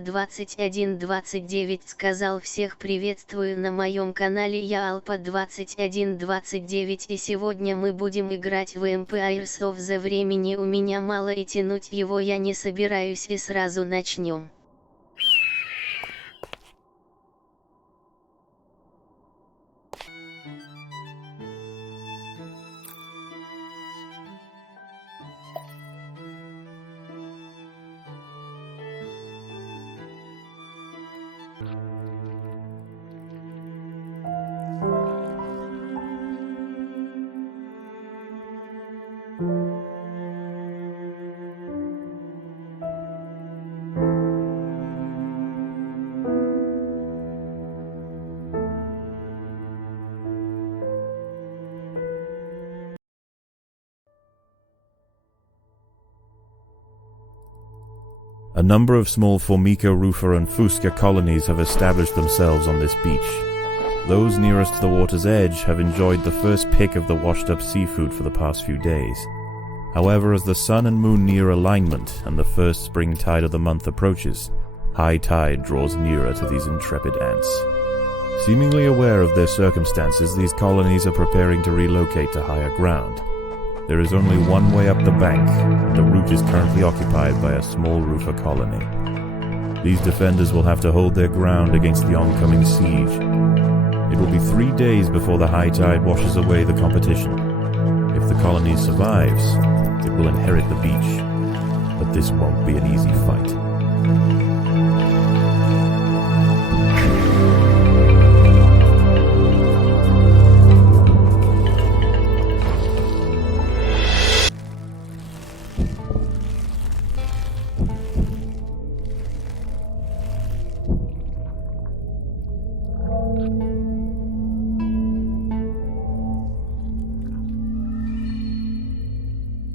2129 сказал: всех приветствую на моем канале, я Alpha 2129, и сегодня мы будем играть в Empires of the. Времени у меня мало и тянуть его я не собираюсь, и сразу начнем. A number of small Formica, Rufa and Fusca colonies have established themselves on this beach. Those nearest to the water's edge have enjoyed the first pick of the washed-up seafood for the past few days. However, as the sun and moon near alignment and the first spring tide of the month approaches, high tide draws nearer to these intrepid ants. Seemingly aware of their circumstances, these colonies are preparing to relocate to higher ground. There is only one way up the bank, and the route is currently occupied by a small Rufa colony. These defenders will have to hold their ground against the oncoming siege. It will be 3 days before the high tide washes away the competition. If the colony survives, it will inherit the beach. But this won't be an easy fight.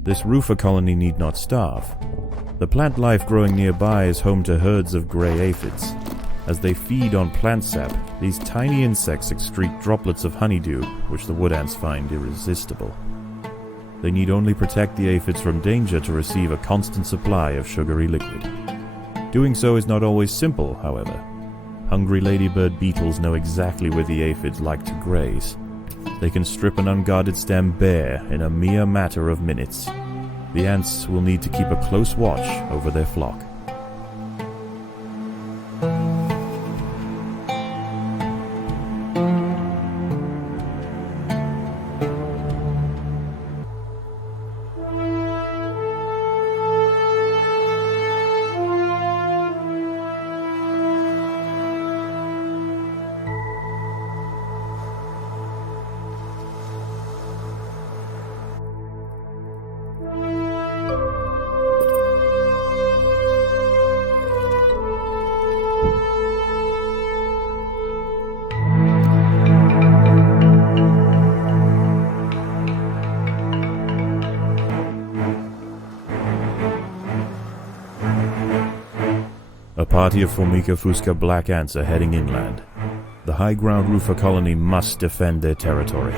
This Rufa colony need not starve. The plant life growing nearby is home to herds of grey aphids. As they feed on plant sap, these tiny insects excrete droplets of honeydew, which the wood ants find irresistible. They need only protect the aphids from danger to receive a constant supply of sugary liquid. Doing so is not always simple, however. Hungry ladybird beetles know exactly where the aphids like to graze. They can strip an unguarded stem bare in a mere matter of minutes. The ants will need to keep a close watch over their flock. A party of Formica Fusca black ants are heading inland. The high ground Rufa colony must defend their territory.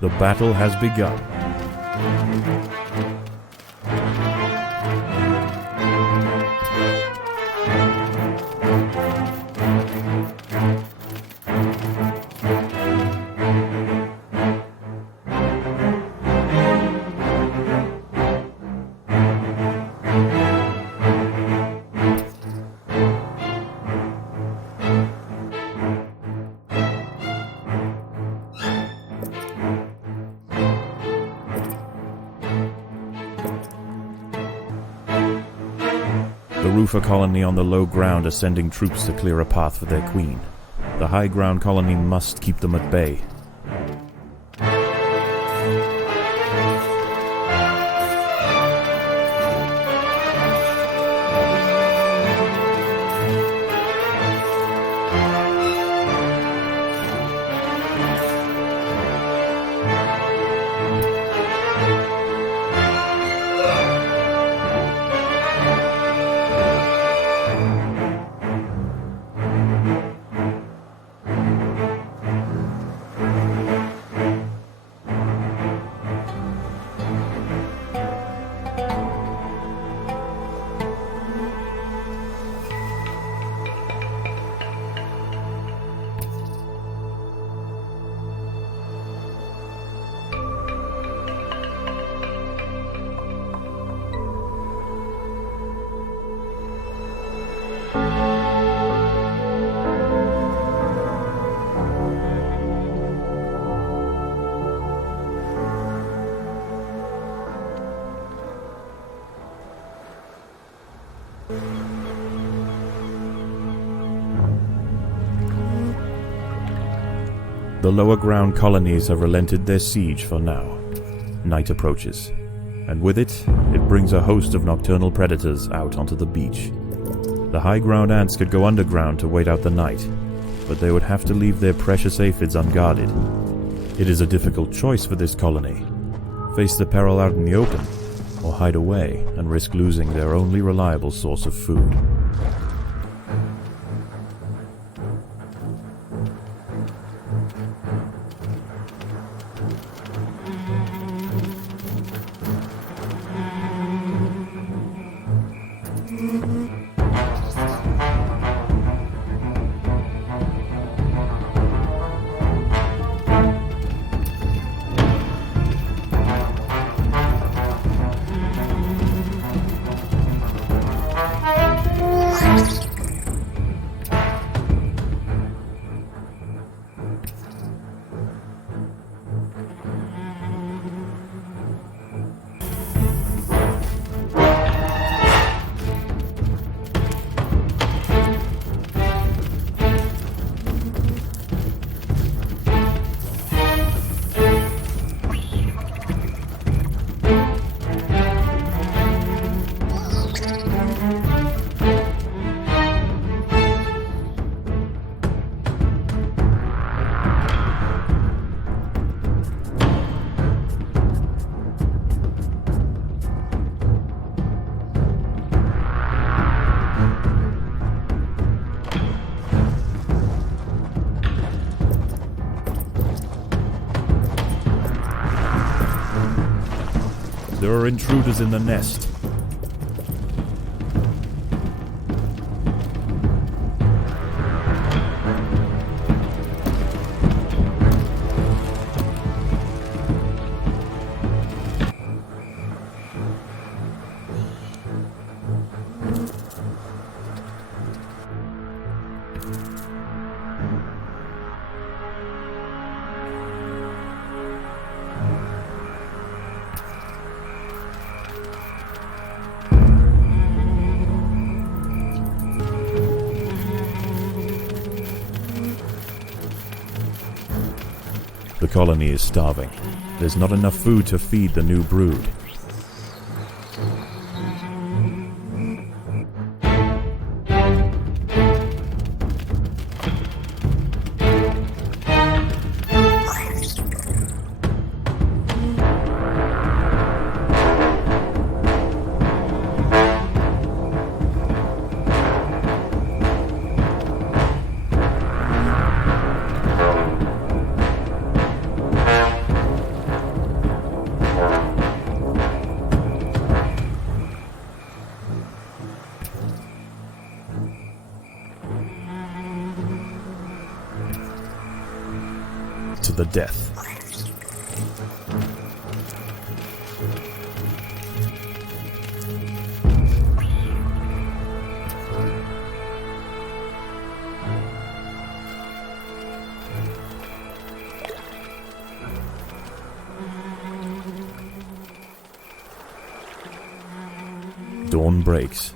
The battle has begun. The Rufa colony on the low ground are sending troops to clear a path for their queen. The high ground colony must keep them at bay. The lower ground colonies have relented their siege for now. Night approaches, and with it brings a host of nocturnal predators out onto the beach. The high ground ants could go underground to wait out the night, but they would have to leave their precious aphids unguarded. It is a difficult choice for this colony: face the peril out in the open, or hide away and risk losing their only reliable source of food. There are intruders in the nest. The colony is starving. There's not enough food to feed the new brood. To the death. Dawn breaks,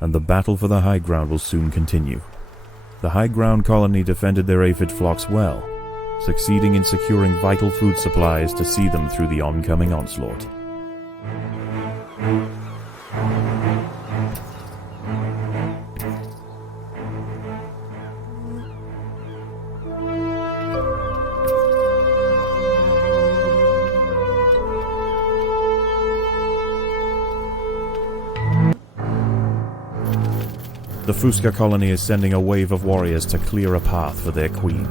and the battle for the high ground will soon continue. The high ground colony defended their aphid flocks well, succeeding in securing vital food supplies to see them through the oncoming onslaught. The Fusca colony is sending a wave of warriors to clear a path for their queen.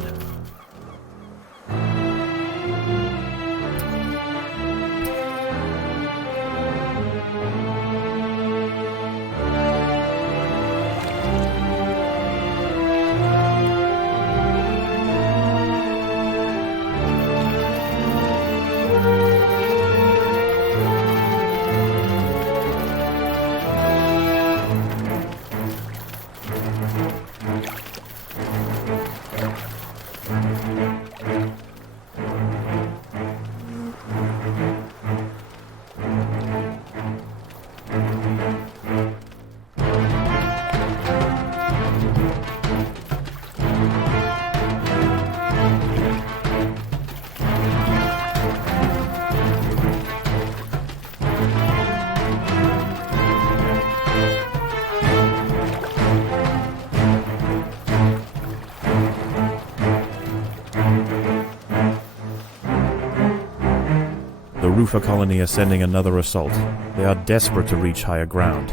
The Rufa colony are sending another assault. They are desperate to reach higher ground.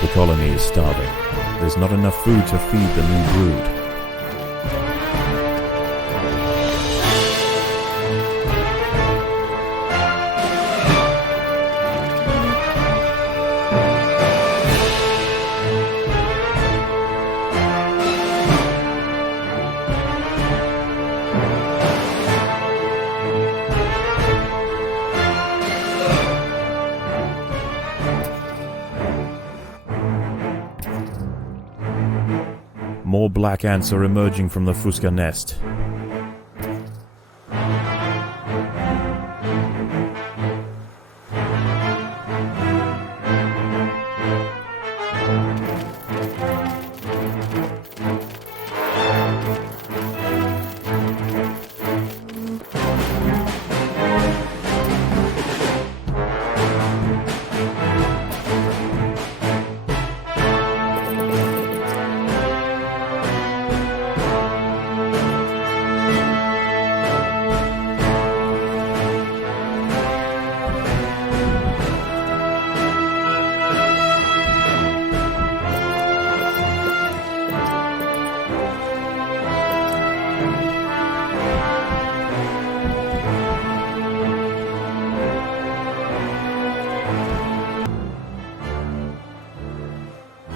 The colony is starving. There's not enough food to feed the new brood. More black ants are emerging from the Fusca nest.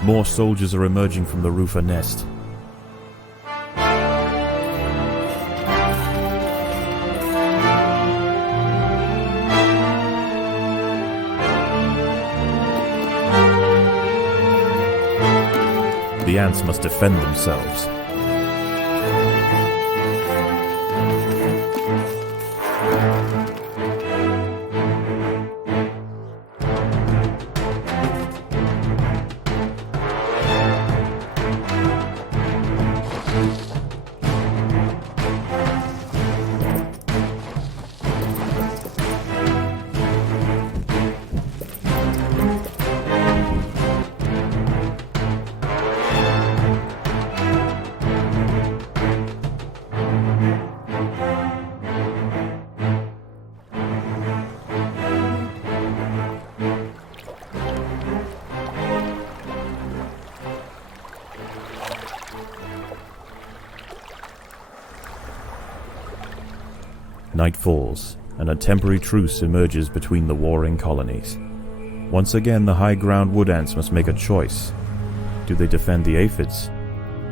More soldiers are emerging from the Rufa nest. The ants must defend themselves. Night falls, and a temporary truce emerges between the warring colonies. Once again, the high ground wood ants must make a choice. Do they defend the aphids,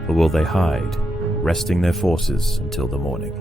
or will they hide, resting their forces until the morning?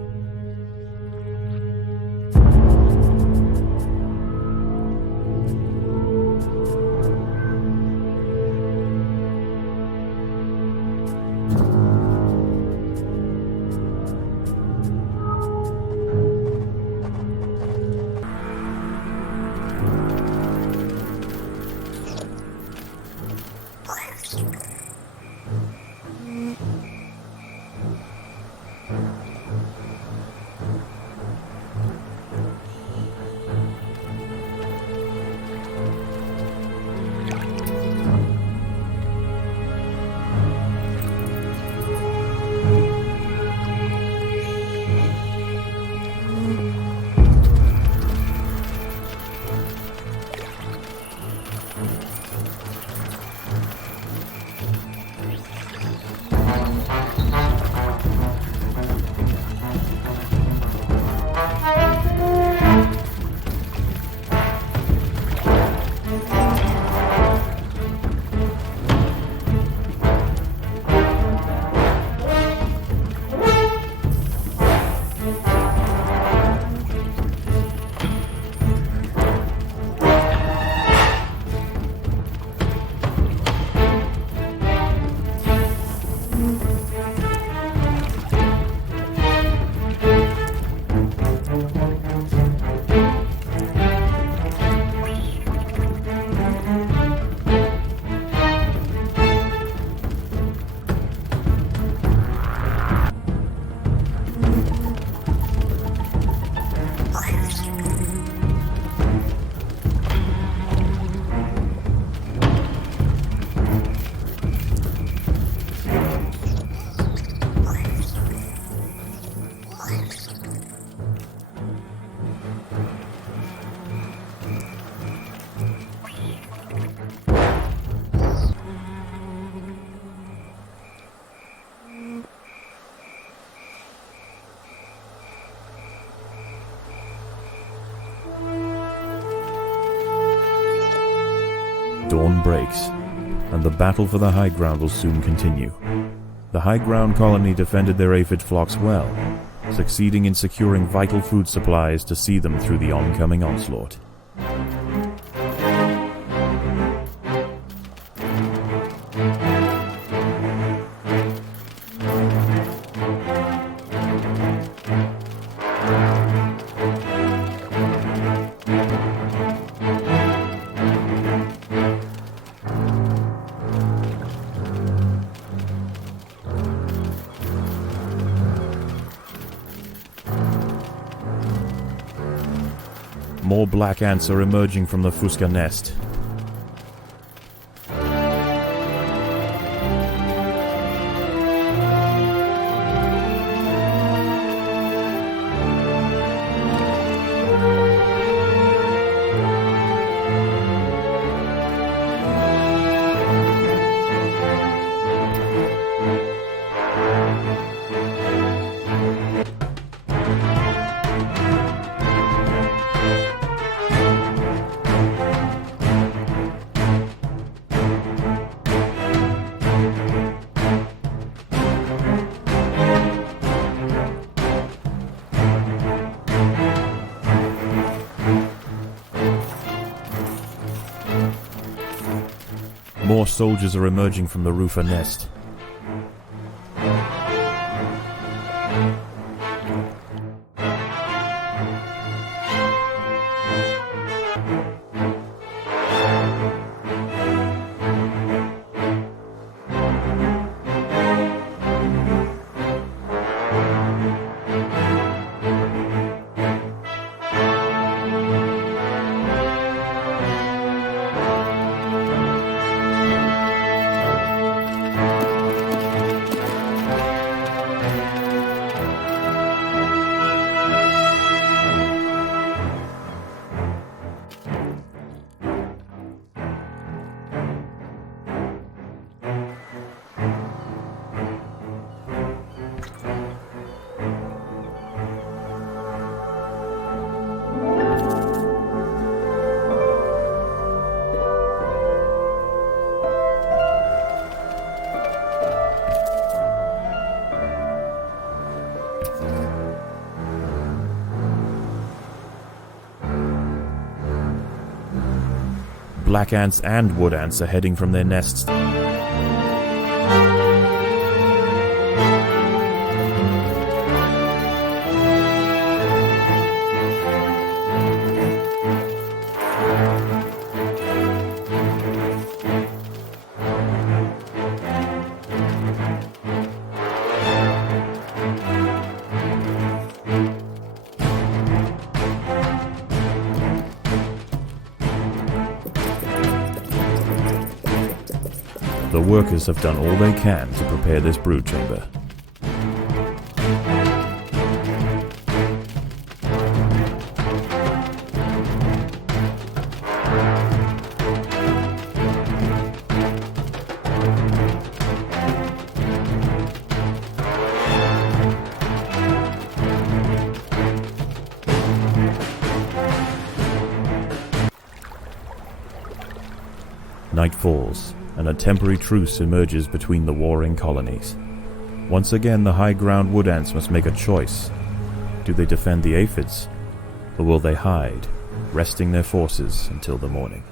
dawn breaks, and the battle for the high ground will soon continue. The high ground colony defended their aphid flocks well, succeeding in securing vital food supplies to see them through the oncoming onslaught. More black ants are emerging from the Fusca nest. More soldiers are emerging from the roofer nest. Black ants and wood ants are heading from their nests. The workers have done all they can to prepare this brood chamber. Night falls, and a temporary truce emerges between the warring colonies. Once again, the high ground wood ants must make a choice. Do they defend the aphids, or will they hide, resting their forces until the morning?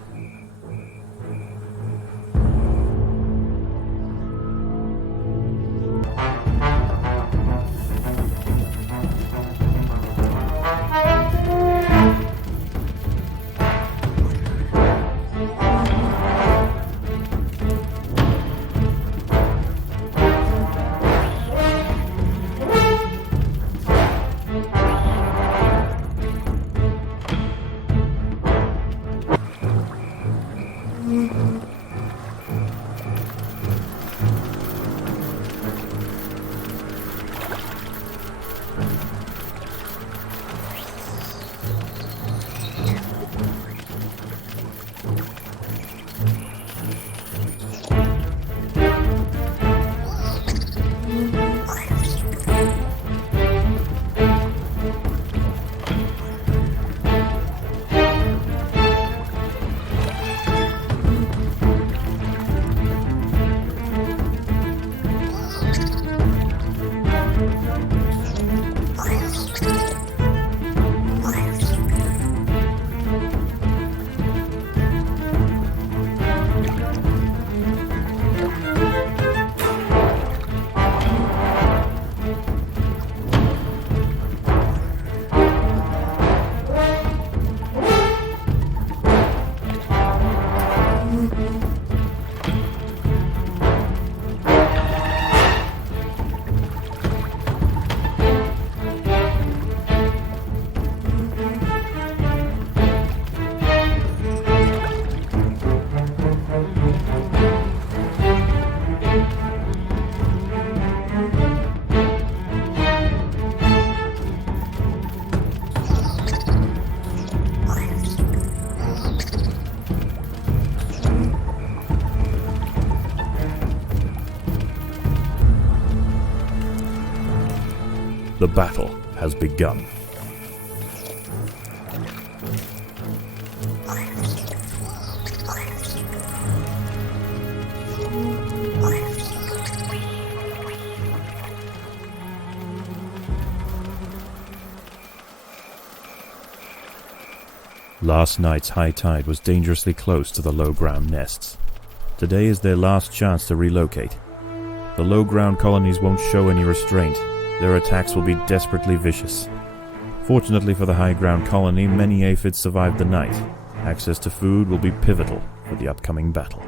The battle has begun. Last night's high tide was dangerously close to the low-ground nests. Today is their last chance to relocate. The low-ground colonies won't show any restraint. Their attacks will be desperately vicious. Fortunately for the high-ground colony, many aphids survived the night. Access to food will be pivotal for the upcoming battle.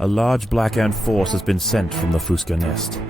A large black ant force has been sent from the Fuska nest.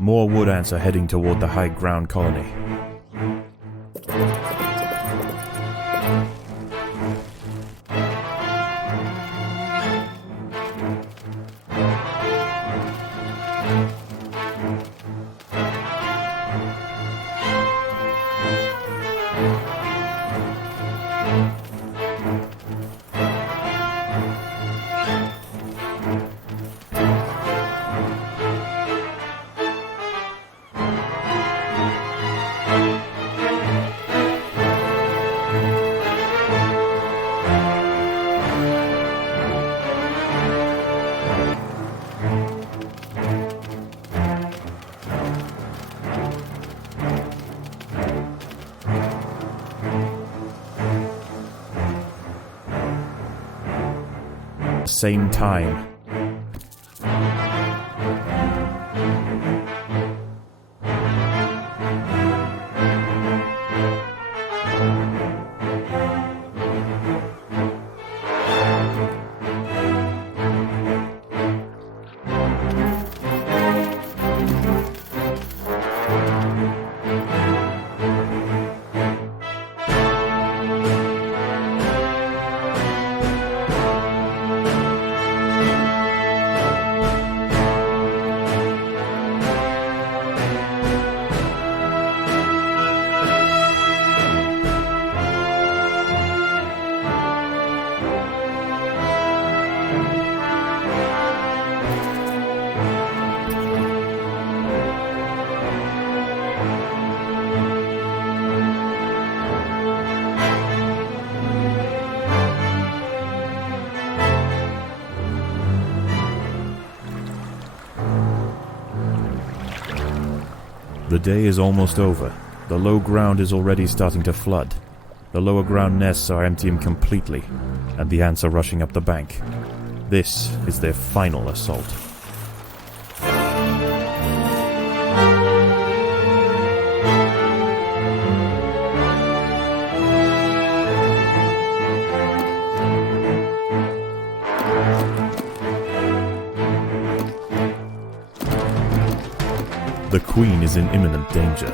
More wood ants are heading toward the high ground colony. Same time. The day is almost over. The low ground is already starting to flood. The lower ground nests are emptying completely, and the ants are rushing up the bank. This is their final assault. The Queen is in imminent danger.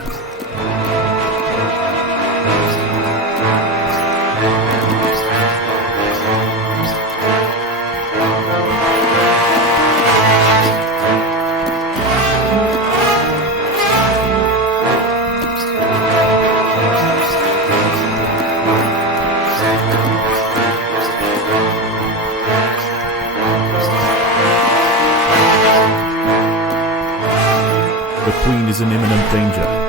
The Queen is in imminent danger.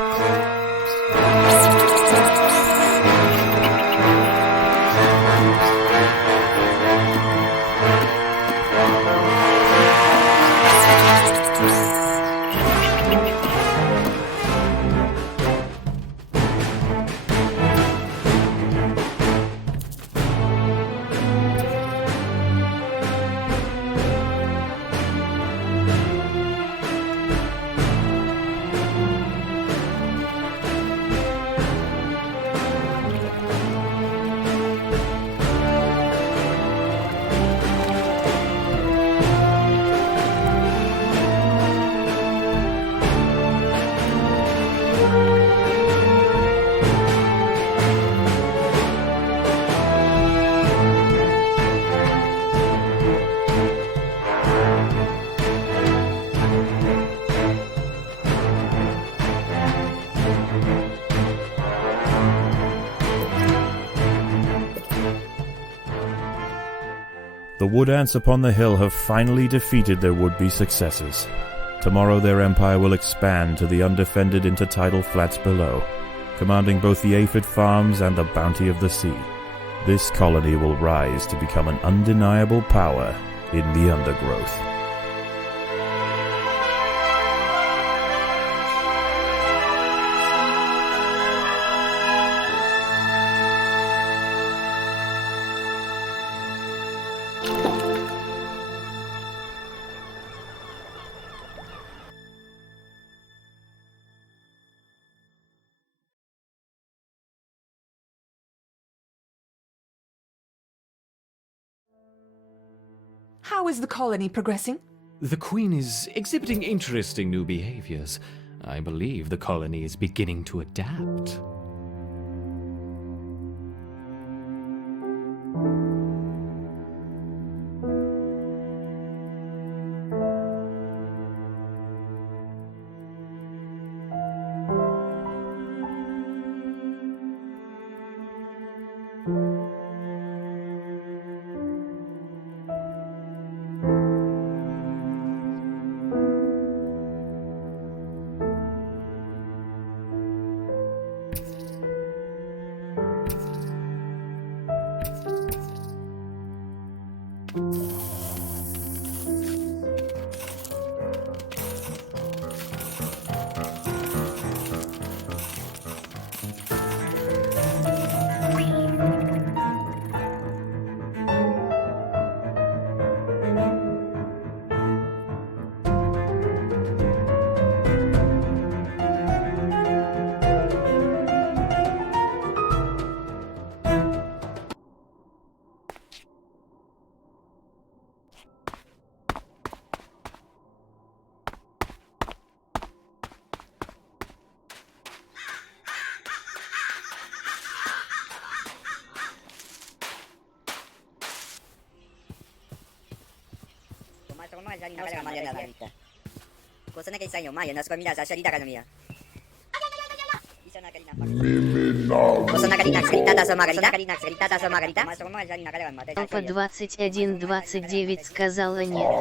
The wood ants upon the hill have finally defeated their would-be successors. Tomorrow their empire will expand to the undefended intertidal flats below, commanding both the aphid farms and the bounty of the sea. This colony will rise to become an undeniable power in the Undergrowth. How is the colony progressing? The Queen is exhibiting interesting new behaviors. I believe the colony is beginning to adapt. По 21-29 сказала нет.